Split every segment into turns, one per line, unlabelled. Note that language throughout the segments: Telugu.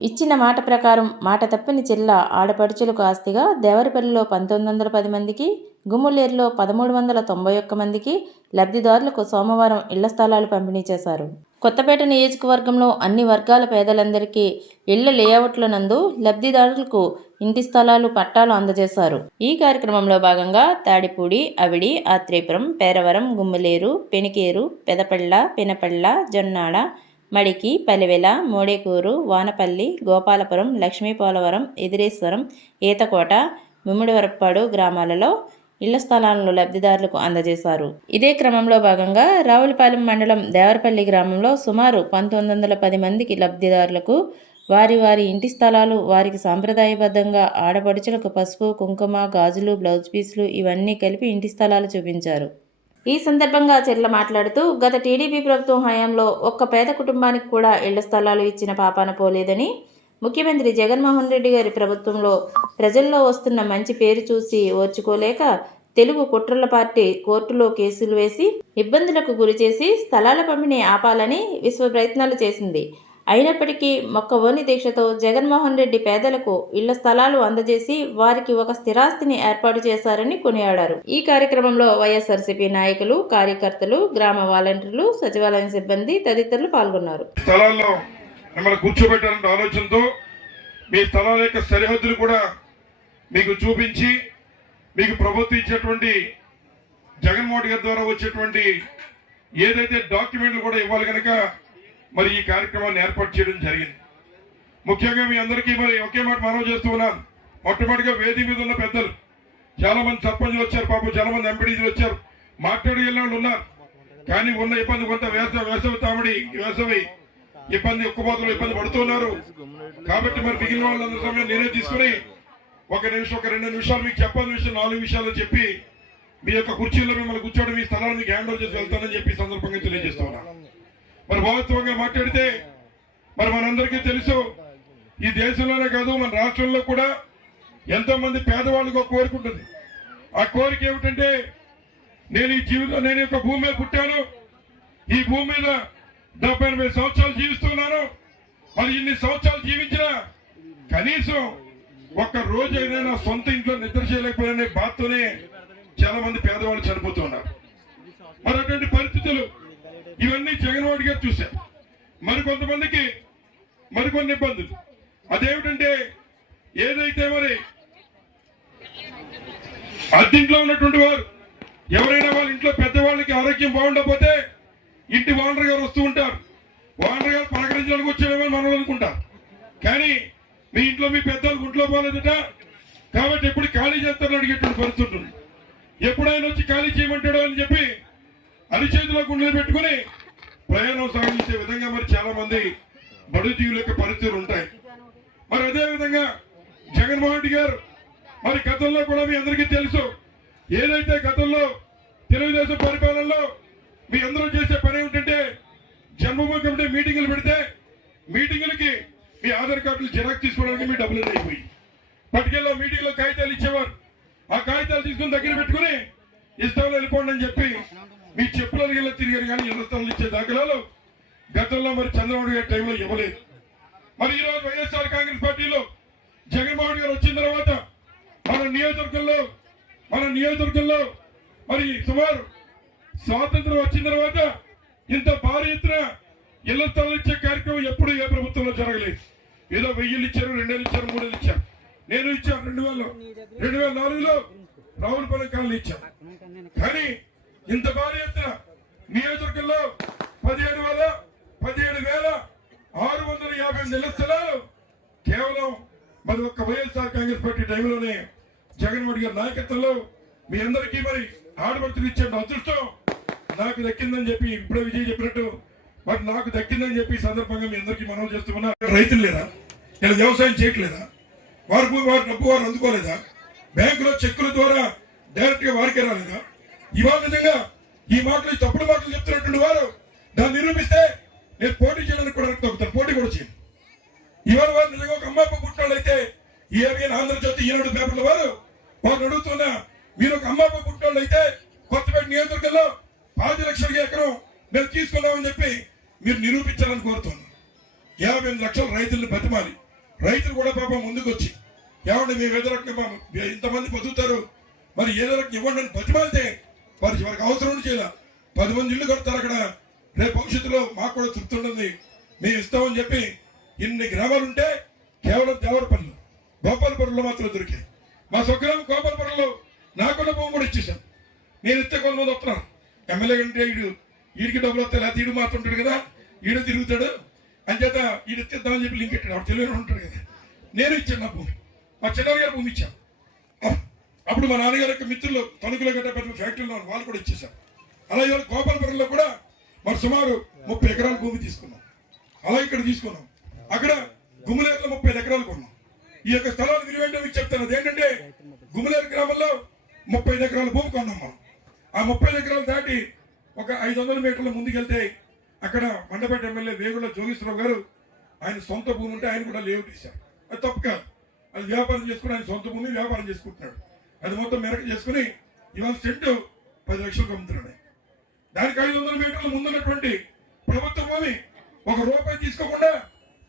ఇచ్చిన మాట ప్రకారం మాట తప్పని జిల్లా ఆడపడుచులకు ఆస్తిగా దేవరపల్లిలో పంతొమ్మిది వందల పది మందికి గుమ్ములేరులో పదమూడు వందల తొంభై ఒక్క మందికి లబ్ధిదారులకు సోమవారం ఇళ్ళ స్థలాలు పంపిణీ చేశారు. కొత్తపేట నియోజకవర్గంలో అన్ని వర్గాల పేదలందరికీ ఇళ్ళ లేఅవుట్ల నందు లబ్ధిదారులకు ఇంటి స్థలాలు పట్టాలు అందజేశారు. ఈ కార్యక్రమంలో భాగంగా తాడిపూడి అవిడి ఆత్రేపురం పేరవరం గుమ్మలేరు పెనికేరు పెదపళ్ళ పినపళ్ళ జొన్నాడ మడికి పలివెల మోడేకూరు వానపల్లి గోపాలపురం లక్ష్మీపోలవరం ఎదిరేశ్వరం ఈతకోట ముమ్మిడివరప్పాడు గ్రామాలలో ఇళ్ళ స్థలాలను లబ్ధిదారులకు అందజేశారు. ఇదే క్రమంలో భాగంగా రావులపాలెం మండలం దేవరపల్లి గ్రామంలో సుమారు పంతొమ్మిది వందల పది మందికి లబ్ధిదారులకు వారి వారి ఇంటి స్థలాలు వారికి సాంప్రదాయబద్ధంగా ఆడపడుచులకు పసుపు కుంకుమ గాజులు బ్లౌజ్ పీసులు ఇవన్నీ కలిపి ఇంటి స్థలాలు చూపించారు. ఈ సందర్భంగా చెర్ల మాట్లాడుతూ గత టీడీపీ ప్రభుత్వం హయాంలో ఒక్క పేద కుటుంబానికి కూడా ఇళ్ళ స్థలాలు ఇచ్చిన పాపాన పోలేదని ముఖ్యమంత్రి జగన్మోహన్ రెడ్డి గారి ప్రభుత్వంలో ప్రజల్లో వస్తున్న మంచి పేరు చూసి ఓర్చుకోలేక తెలుగు కుట్రల పార్టీ కోర్టులో కేసులు వేసి ఇబ్బందులకు గురిచేసి స్థలాల పంపిణీ ఆపాలని విశ్వ ప్రయత్నాలు చేసింది. అయినప్పటికీ మొక్కవోని దీక్షతో జగన్మోహన్ రెడ్డి పేదలకు ఇళ్ళ స్థలాలు అందజేసి వారికి ఒక స్థిరాస్తిని ఏర్పాటు చేశారని కొనియాడారు. ఈ కార్యక్రమంలో వైఎస్ఆర్సీపీ నాయకులు కార్యకర్తలు గ్రామ వాలంటీర్లు సచివాలయం సిబ్బంది తదితరులు పాల్గొన్నారు.
స్థలాల్లో మిమ్మల్ని ఆలోచనతో మీ స్థలాల యొక్క సరిహద్దులు కూడా మీకు చూపించి మీకు ప్రభుత్వం ఇచ్చేటువంటి జగన్మోహన్ గారి ద్వారా వచ్చేటువంటి ఏదైతే డాక్యుమెంట్లు కూడా ఇవ్వాలి కనుక మరి ఈ కార్యక్రమాన్ని ఏర్పాటు చేయడం జరిగింది. ముఖ్యంగా మీ అందరికీ మరి ఒకే మాట మనం చేస్తూ ఉన్నాను. మొట్టమొదటిగా వేది మీద ఉన్న పెద్దలు చాలా మంది సర్పంచులు వచ్చారు పాపం చాలా మంది ఎంపీడీలు వచ్చారు. మాట్లాడి వెళ్ళిన వాళ్ళు ఉన్నారు. కానీ ఉన్న ఇబ్బంది కొంత వేసవి వేసవి తామిడి వేసవి ఇబ్బంది ఉక్కుపోతలు ఇబ్బంది పడుతున్నారు. కాబట్టి మరి మిగిలిన వాళ్ళందరి సమయం నేనే తీసుకుని ఒక నిమిషం ఒక రెండు నిమిషాలు మీకు చెప్పని విషయం నాలుగు విషయాలు చెప్పి మీ యొక్క కుర్చీలో మిమ్మల్ని కూర్చోవడం మీ స్థలాన్ని మీకు హ్యాండ్ ఓవర్ చేసి వెళ్తానని చెప్పి సందర్భంగా తెలియజేస్తున్నాను మరి వాస్తవంగా మాట్లాడితే మరి మనందరికీ తెలుసు ఈ దేశంలోనే కాదు మన రాష్ట్రంలో కూడా ఎంతో మంది పేదవాళ్ళకు ఒక కోరిక ఉంటుంది. ఆ కోరిక ఏమిటంటే నేను ఈ జీవితం నేను యొక్క భూమి మీద పుట్టాను. ఈ భూమి మీద డెబ్బై ఎనభై సంవత్సరాలు జీవిస్తున్నాను మరి ఇన్ని సంవత్సరాలు జీవించిన కనీసం ఒక్క రోజైనా నా సొంత ఇంట్లో నిద్ర చేయలేకపోయిన బాధతోనే చాలా మంది పేదవాళ్ళు చనిపోతున్నారు మరి అటువంటి పరిస్థితులు ఇవన్నీ జగన్మోహన్ గారు చూశారు. మరి కొంతమందికి మరికొన్ని ఇబ్బందులు. అదేమిటంటే ఏదైతే మరి అద్దీంట్లో ఉన్నటువంటి వారు ఎవరైనా వాళ్ళ ఇంట్లో పెద్దవాళ్ళకి ఆరోగ్యం బాగుండకపోతే ఇంటి వానర్ గారు వస్తూ ఉంటారు. వానర్ గారు పలకరించడానికి వచ్చేవేమని మనం అనుకుంటారు. కానీ మీ ఇంట్లో మీ పెద్దవాళ్ళు గుంట్లో పోలేదట కాబట్టి ఎప్పుడు ఖాళీ చేస్తారని అడిగేటువంటి పరిస్థితి ఉంటుంది. ఎప్పుడైనా వచ్చి ఖాళీ చేయమంటాడో అని చెప్పి అరిచేతిలో గుండెలు పెట్టుకుని ప్రయాణం సాగించే విధంగా మరి చాలా మంది బడుజీవుల యొక్క పరిస్థితులు ఉంటాయి. మరి అదే విధంగా జగన్మోహన్ రెడ్డి గారు మరి గతంలో కూడా మీ అందరికీ తెలుసు ఏదైతే గతంలో తెలుగుదేశం పరిపాలనలో మీ అందరూ చేసే పని ఏమిటంటే జన్మభూమి కమిటీ మీటింగులు పెడితే మీటింగులకి మీ ఆధార్ కార్డులు జిరాక్స్ తీసుకోవడానికి మీ డబ్బులు అయిపోయి. పట్టుకెళ్ళి మీటింగ్లో కాగితాలు ఇచ్చేవారు. ఆ కాగితాలు తీసుకుని దగ్గర పెట్టుకుని ఇస్తాంలో వెళ్ళిపోండి అని చెప్పి మీ చెప్పుల గిల్ల తిరిగారు కానీ ఇళ్ళ ఇచ్చే దాఖలాలు గతంలో మరి చంద్రబాబు గారి టైంలో ఇవ్వలేదు. మరి ఈరోజు వైఎస్ఆర్ కాంగ్రెస్ పార్టీలో జగన్మోహన్ గారు వచ్చిన తర్వాత మన నియోజకవర్గంలో మన నియోజకవర్గంలో మరి సుమారు స్వాతంత్రం వచ్చిన తర్వాత ఇంత భారీ ఎత్తున ఇళ్ళ స్థలాలు ఇచ్చే కార్యక్రమం ఎప్పుడు ఏ ప్రభుత్వంలో జరగలేదు. ఏదో వెయ్యిలు ఇచ్చారు వేలు ఇచ్చారు మూడేళ్ళు ఇచ్చారు. నేను ఇచ్చాను రెండు వేల. రెండు వేల నాలుగులో రావులపల్లి కాలనీ ఇచ్చాను. కానీ ఇంత భారీ ఎత్తున నియోజకవర్గంలో పదిహేడు వేల పదిహేడు వేల ఆరు వందల యాభై నెల స్థలాలు కేవలం మరి ఒక్క వైఎస్ఆర్ కాంగ్రెస్ పార్టీ టైంలోనే జగన్మోహన్ గారి నాయకత్వంలో మీ అందరికీ మరి ఆడపడుతులు ఇచ్చే అదృష్టం. నాకు దక్కిందని చెప్పి ఇప్పుడే విజయ్ చెప్పినట్టు మరి నాకు దక్కిందని చెప్పి సందర్భంగా మీ అందరికీ మనం చేస్తున్నా. రైతులు లేదా ఇలా వ్యవసాయం చేయట్లేదా? వారికి వారి డబ్బు వారు అందుకోలేదా? బ్యాంకులో చెక్కుల ద్వారా డైరెక్ట్గా వారికి వారికే రాలేదా? ఇవాళ నిజంగా ఈ మాటలు తప్పుడు మాటలు చెప్తున్నటువంటి వారు దాన్ని నిరూపిస్తే నేను పోటీ చేయడానికి కూడా తగ్గుతాను పోటీ కూడా చేయను ఇవాళ వారు నిజంగా ఒక అమ్మాయి పుట్టినోళ్ళైతే ఏబిఎన్ ఈ ఆంధ్రజ్యోతి ఈనాడు పేపర్ల వారు వారిని అడుగుతున్న మీరు ఒక అమ్మాయి పుట్టినోళ్ళైతే కొత్తపేట నియోజకవర్గంలో పాతి లక్షలకి ఎకరం మేము తీసుకున్నామని చెప్పి మీరు నిరూపించాలని కోరుతున్నాను. యాభై ఎనిమిది లక్షల రైతులను బతిమాలి. రైతులు కూడా పాపం ముందుకు వచ్చి ఏమంటే మేము ఏదో రకంగా ఇంతమంది బతుకుతారు మరి ఏదో రకంగా ఇవ్వండి అని బతిమాలితే వారికి వారికి అవసరం చేయాల? పది మంది ఇల్లు కడతారు అక్కడ. రేపు భవిష్యత్తులో మాకు కూడా తృప్తి ఉంటుంది. మేము ఇస్తామని చెప్పి ఇన్ని గ్రామాలు ఉంటే కేవలం దేవరపల్లి గోపాలపురంలో మాత్రం దొరికాయి. మా స్వగ్రామం గోపాలపురంలో నాకున్న భూమి కూడా ఇచ్చేసాం నేను ఇస్తే కొంతమంది వస్తున్నాను ఎమ్మెల్యే కంటే ఈడు ఈడికి డబ్బులు వస్తాయి లేకపోతే ఈడు మాత్రం ఉంటాడు కదా. ఈడు తిరుగుతాడు. అంచేత ఈడు ఇద్దామని చెప్పి లింక్ పెట్టాడు. అప్పుడు తెలియని ఉంటాడు కదా. నేను ఇచ్చాను నా భూమి. మా చిన్నగారి గారు భూమి ఇచ్చాను అప్పుడు మా నాన్నగారి యొక్క మిత్రులు తణుకులో గట్ట పెట్టిన ఫ్యాక్టరీలో వాళ్ళు కూడా ఇచ్చేసాం అలా గోపాలపురంలో కూడా మరి సుమారు ముప్పై ఎకరాల భూమి తీసుకున్నాం. అలా ఇక్కడ తీసుకున్నాం. అక్కడ గుమ్మలేరులో ముప్పై ఎకరాలు కొన్నాం. ఈ యొక్క స్థలాలు విలువేంటో మీకు చెప్తాను. అదేంటంటే గుమ్మలేరు గ్రామంలో ముప్పై ఎకరాల భూమి కొన్నాం మనం. ఆ ముప్పై ఎకరాలు దాటి ఒక ఐదు వందల మీటర్ల ముందుకెళ్తే అక్కడ మండపేట ఎమ్మెల్యే వేగుల జోగేశ్వరరావు గారు ఆయన సొంత భూమి ఉంటే ఆయన కూడా లేవు తీశారు అది తప్పు కాదు. అది వ్యాపారం చేసుకుని ఆయన సొంత భూమి వ్యాపారం చేసుకుంటున్నాడు. అది మొత్తం మెరక చేసుకుని ఇవాళ సెంట్ పది లక్షలకు అమ్ముతున్నాడు దానికి ఐదు వందల మీటర్ల ముందున్నటువంటి ప్రభుత్వ భూమి ఒక రూపాయి తీసుకోకుండా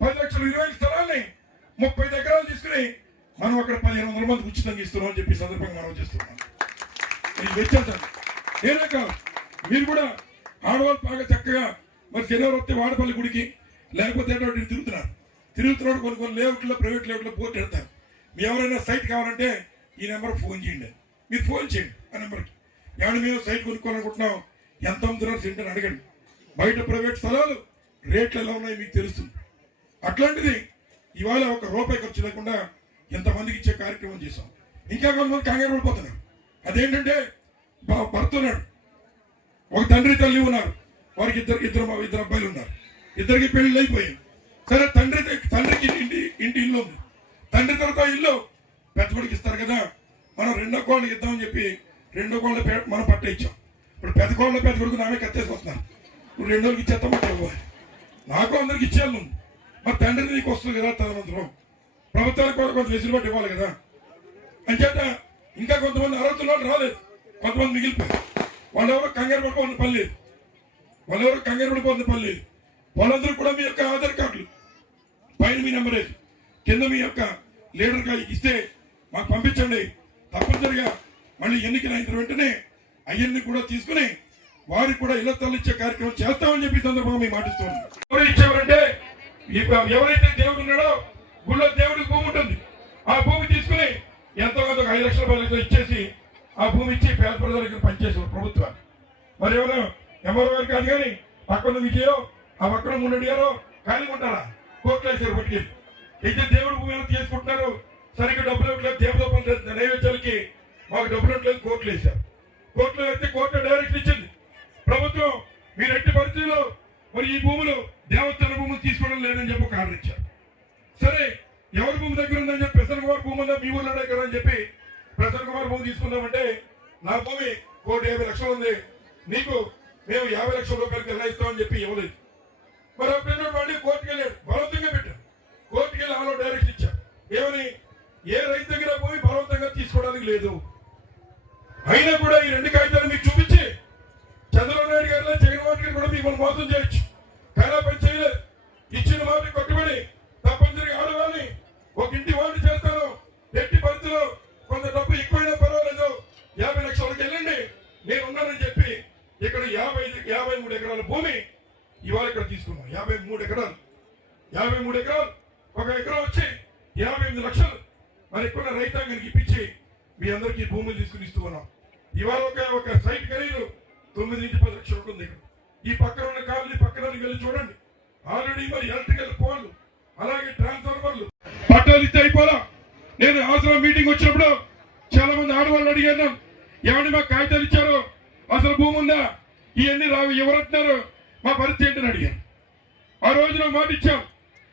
పది లక్షల ఇరవై స్థలాన్ని ముప్పై ఎకరాలు తీసుకుని మనం అక్కడ పదిహేను వందల మంది ఉచితంగా ఇస్తున్నాం అని చెప్పి సందర్భంగా మనం చేస్తున్నాం ఇది వ్యత్యాసం. నేనే కాదు. మీరు కూడా ఆడవాళ్ళు బాగా చక్కగా మరి శనివారం వస్తే వాడపల్లి గుడికి లేకపోతే తిరుగుతున్నారు. తిరుగుతున్నాడు కొన్ని కొన్ని లేఅవుట్లో ప్రైవేట్ లేఅవుట్లో బోర్డు పెడతారు మీ ఎవరైనా సైట్ కావాలంటే ఈ నెంబర్ ఫోన్ చేయండి. మీరు ఫోన్ చేయండి ఆ నెంబర్కి. ఏమైనా మేము సైట్ కొనుక్కోవాలనుకుంటున్నాం ఎంత అమ్ముతున్నారు సెంటర్ అని అడగండి. బయట ప్రైవేట్ స్థలాలు రేట్లు ఎలా ఉన్నాయో మీకు తెలుస్తుంది. అట్లాంటిది ఇవాళ ఒక రూపాయి ఖర్చు లేకుండా ఎంతమందికి ఇచ్చే కార్యక్రమం చేశాం. ఇంకా కొంతమంది కంగారు పడిపోతున్నారు. అదేంటంటే భర్త ఉన్నాడు. ఒక తండ్రి తల్లి ఉన్నారు. వారికి ఇద్దరు ఇద్దరు ఇద్దరు అబ్బాయిలు ఉన్నారు. ఇద్దరికి పెళ్ళి అయిపోయాయి సరే తండ్రి తండ్రికి ఇంటి ఇంటి ఇల్లు ఉంది. తండ్రి తర్వాత ఇల్లు పెద్ద ఇస్తారు కదా మనం రెండో కోళ్ళకి ఇద్దామని చెప్పి రెండో కోళ్ళ మనం పట్ట ఇచ్చాం. ఇప్పుడు పెద్ద కోళ్ళ పెద్ద కొడుకు నామే కత్తేసుకొస్తున్నారు ఇప్పుడు రెండోళ్ళకి ఇచ్చేస్తాం పట్ట ఇవ్వాలి. నాకు అందరికి ఇచ్చేయాలి మా మరి తండ్రి నీకు వస్తుంది కదా తదనంతరం ప్రభుత్వానికి కూడా కొంత వెసులుబాటు ఇవ్వాలి కదా. అంచేత ఇంకా కొంతమంది అర్హతలు రాలేదు. కొంతమంది మిగిలిపోయారు. వాళ్ళు కంగారు పడిపోయిన పని లేదు. వాళ్ళెవరో కంగారు పడిపోయిన పని లేదు. వాళ్ళందరూ కూడా మీ యొక్క ఆధార్ కార్డులు. పైన మీ నెంబర్ కింద మీ యొక్క లీడర్ కార్డు ఇస్తే మాకు పంపించండి. తప్పనిసరిగా మళ్ళీ ఎన్నికలు అయిన వెంటనే అయ్యన్ని కూడా తీసుకుని వారికి కూడా ఇళ్ళ తల్లి ఇచ్చే కార్యక్రమం చేస్తామని చెప్పి సందర్భంగా మేము మాటిస్తున్నాం. ఎవరు ఇచ్చేవారంటే ఎవరైతే దేవుడు ఉన్నాడో గుళ్ళో దేవుడికి భూమి ఉంటుంది. ఆ భూమి తీసుకుని ఎంతో కొంత ఒక ఐదు లక్షల రూపాయలు ఇచ్చేసి ఆ భూమి ఇచ్చి పేద ప్రజలకు పనిచేసారు ప్రభుత్వాలు. మరి ఎవరు? ఎవరు గారు కాదు కానీ పక్కన విజయో ఆ పక్కన మున్నడి గారో ఖాళీ ఉంటారా కోట్లేశ్వర వేసారు పట్టుకెళ్ళి. అయితే దేవుడు భూమి ఏమైనా తీసుకుంటున్నారు? సరిగ్గా డబ్బులు ఇవ్వట్లేదు దేవత పనులు నైవేద్యాలకి మాకు డబ్బులు ఇవ్వట్లేదు కోర్టులు వేశారు కోర్టులో వేస్తే కోర్టు డైరెక్ట్ ఇచ్చింది. ప్రభుత్వం మీరు ఎట్టి పరిస్థితుల్లో మరి ఈ భూములు దేవతల భూములు తీసుకోవడం లేదని చెప్పి ఒక ఇచ్చారు. సరే ఎవరి భూమి దగ్గర ఉందని చెప్పి ప్రసన్న కుమార్ భూమి ఉందా? మీ ఊళ్ళో కదా అని చెప్పి ప్రసన్న కుమార్ భూమి తీసుకుందామంటే నా భూమి కోటి యాభై లక్షలు ఉంది. నీకు మేము యాభై లక్షల రూపాయలకి ఎలా ఇస్తామని చెప్పి ఇవ్వలేదు. మరి అప్పుడు మళ్ళీ కోర్టుకి వెళ్ళాడు బలవంతంగా పెట్టారు కోర్టుకి వెళ్ళి ఆలో డైరెక్ట్ ఇచ్చారు ఏమని? ఏ రైతు దగ్గర భూమి బలవంతంగా తీసుకోవడానికి లేదు. అయినా కూడా ఈ రెండు కాగితాలు మీకు చూపించి చంద్రబాబు నాయుడు గారిలో జగన్మోహన్ గారు కూడా మిమ్మల్ని మోసం చేయొచ్చు. కానీ పని చేయలేదు ఇచ్చిన మాట కట్టుబడి తప్పనిసరిగా ఆడవాళ్ళని ఒక ఇంటి వాడిని చేస్తాను. ఎట్టి పరిస్థితిలో కొంత డబ్బు ఎక్కువైనా పర్వాలేదు. యాభై లక్షలకు వెళ్ళండి. నేను ఉన్నానని చెప్పి ఇక్కడ యాభై యాభై మూడు ఎకరాల భూమి ఇవాళ ఇక్కడ తీసుకున్నాం. యాభై మూడు ఎకరాలు. యాభై మూడు ఎకరాలు. ఒక ఎకరం వచ్చి యాభై ఎనిమిది లక్షలు. మరి ఎక్కువ రైతాంగానికి ఇప్పించి మీ అందరికీ భూములు తీసుకుని ఇస్తూ ఉన్నాం. ఇవాళ ఒక ఒక సైట్ ఖరీదు తొమ్మిది నుంచి పది లక్షలు ఉంది ఇక్కడ. ఈ పక్కన ఉన్న కాలనీ పక్కన వెళ్ళి చూడండి. ఆల్రెడీ మరి ఎలక్ట్రికల్ పోల్లు అలాగే ట్రాన్స్ఫార్మర్లు. పట్టాలు ఇస్తే అయిపోలా. నేను అవసరం మీటింగ్ వచ్చినప్పుడు చాలా మంది ఆడవాళ్ళు అడిగాను ఏమండి మాకు కాగితాలు ఇచ్చారు? అసలు భూమి ఉందా? ఇవన్నీ రావు ఎవరంటున్నారు మా పరిస్థితి ఏంటని అడిగాను ఆ రోజున మాట ఇచ్చాం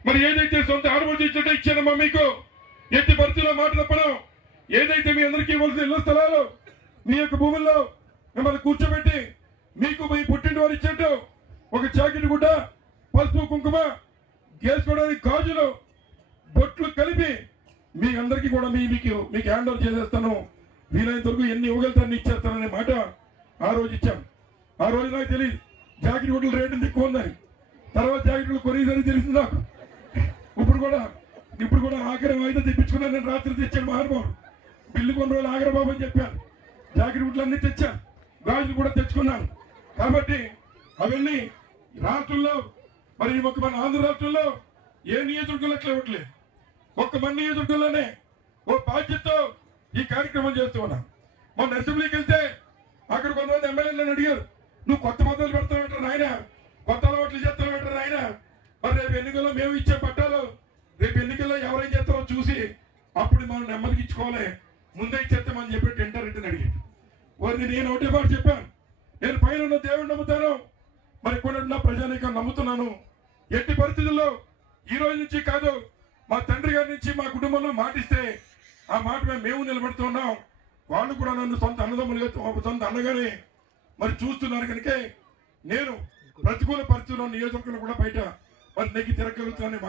మరి ఏదైతే సొంత ఆడవాళ్ళు ఇచ్చినట్టే ఇచ్చానమ్మా మీకు. ఎట్టి పరిస్థితుల్లో మాట తప్పడం? ఏదైతే మీ అందరికీ ఇవ్వాల్సిన ఇళ్ళ స్థలాలు మీ యొక్క భూముల్లో మిమ్మల్ని కూర్చోబెట్టి మీకు మీ పుట్టింటి వారు ఇచ్చినట్టు ఒక చాకెట్ గుడ్డ పసుపు కుంకుమ గేసుకోవడానికి గాజులు బొట్లు కలిపి మీ అందరికీ కూడా మీ మీకు మీకు హ్యాండ్ ఓవర్ చేసేస్తాను. వీలైనంత వరకు ఎన్ని ఇవ్వగలుగుతాను ఇచ్చేస్తాననే మాట ఆ రోజు ఇచ్చాం. ఆ రోజు నాకు తెలియదు జాకెట్ గుడ్డల రేటు ఎక్కువ ఉందని. తర్వాత జాకెట్లు కొనేసరికి తెలిసింది నాకు. ఇప్పుడు కూడా ఇప్పుడు కూడా ఆఖరి వాయిదా తెప్పించుకున్నాను నేను రాత్రి తెచ్చాను మహానుభావుడు. బిల్లు కొన్ని రోజులు ఆగరబాబు అని చెప్పాను జాకెట్ గుడ్లు తెచ్చాను గాజులు కూడా తెచ్చుకున్నాను. కాబట్టి అవన్నీ రాష్ట్రంలో మరి ఒక మన ఆంధ్ర రాష్ట్రంలో ఏ నియోజకవర్గంలో అట్లా ఇవ్వట్లేదు. ఒక్క మన నియోజకవర్గంలోనే ఓ బాధ్యతతో ఈ కార్యక్రమం చేస్తూ ఉన్నాం. మొన్న అసెంబ్లీకి వెళ్తే అక్కడ కొంతమంది ఎమ్మెల్యేలను అడిగారు నువ్వు కొత్త పద్ధతులు పెడతావు ఏంటారు నాయన? కొత్త అలవాట్లు చేస్తావు ఏంటారు నాయన? మరి రేపు ఎన్నికల్లో మేము ఇచ్చే పట్టాలు రేపు ఎన్నికల్లో ఎవరేం చేస్తారో చూసి అప్పుడు మనం నెమ్మదికి ఇచ్చుకోవాలి. ముందే ఇచ్చేస్తామని చెప్పి టెండర్ రిటర్న్ అడిగాడు. వారిని నేను ఒకటే పాటు చెప్పాను నేను పైన ఉన్న దేవుడిని నమ్ముతాను. మరి ఇక్కడ ప్రజానీకం నమ్ముతున్నాను. ఎట్టి పరిస్థితుల్లో ఈ రోజు నుంచి కాదు మా తండ్రి గారి నుంచి మా కుటుంబంలో మాటిస్తే ఆ మాట మీద మేము నిలబడుతున్నాం వాళ్ళు కూడా నన్ను సొంత అన్నదమ్ములుగా సొంత అన్నగానే మరి చూస్తున్నారు కనుక నేను ప్రతికూల పరిస్థితుల్లో నియోజకవర్గంలో కూడా బయట మరి నెగ్గి తిరగలుగుతానని